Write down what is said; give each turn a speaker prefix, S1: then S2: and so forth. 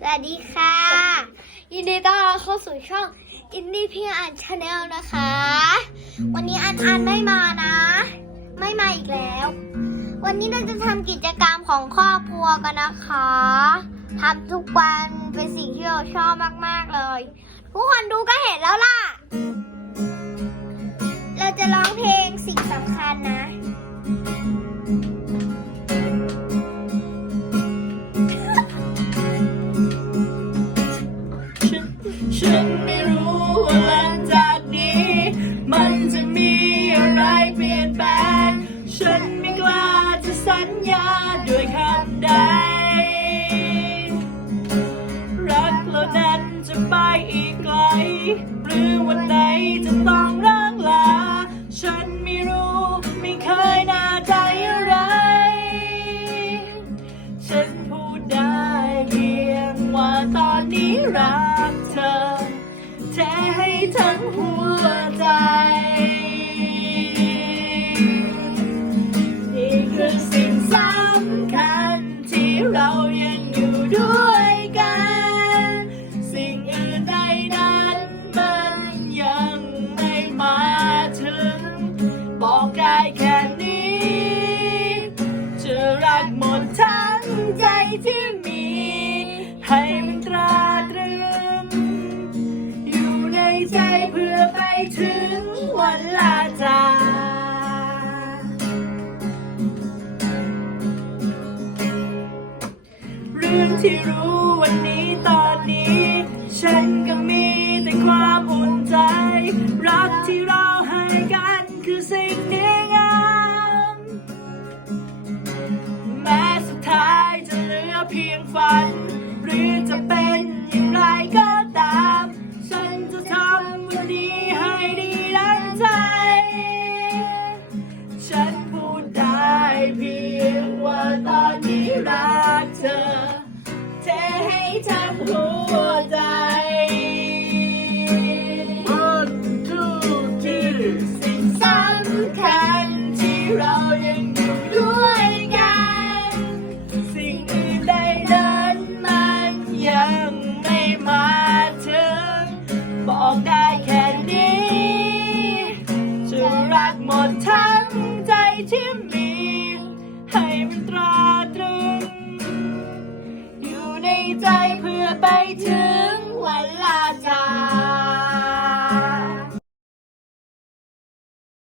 S1: สวัสดีค่ะ ยินดีต้อนรับเข้าสู่ช่องอินดี้พี่อันชาแนลนะคะ วันนี้อันอันไม่มานะ ไม่มาอีกแล้ว วันนี้เราจะทำกิจกรรมของครอบครัวกันนะคะทำทุกวันเป็นสิ่งที่เราชอบมากๆเลย ทุกคนดูก็เห็นแล้วล่ะ
S2: ไม่รู้ว่าหลังจากนี้ มันจะมีอะไรเปลี่ยนแปลง ฉันไม่กล้าจะสัญญาด้วยคำใด รักเรานั้นจะไปอีกไกล หรือวันไหนจะต้องร่างลา ฉันไม่รู้ไม่เคยน่าใจอะไร ฉันพูดได้เพียงว่าตอนนี้รัก แท้ให้ทั้งหัวใจ นี่คือสิ่งสำคัญที่เรายังอยู่ด้วยกัน สิ่งอื่นใดนั้นมันยังไม่มาถึง บอกได้แค่นี้จะรักหมดทั้งใจที่มี ให้มันตรา รื่องที่รู้วันนี้ตอนนี้ ฉันก็มีแต่ความอุ่นใจ รักที่เราให้กันคือสิ่งดีงามแม้สุดท้ายจะเหลือเพียงฝัน หรือจะเป็นอย่างไรก็ตาม ฉันจะทำวันนี้ให้ดีดังใจ ฉันพูดได้เพียง ทั้งหัวใจ One two three สิ่งสำคัญที่เรายังอยู่ด้วยกัน สิ่งอื่นใดนั้นมันยังไม่มาถึง บอกได้แค่นี้จะรักหมดทั้งใจที่มี ให้มันตรา อยู่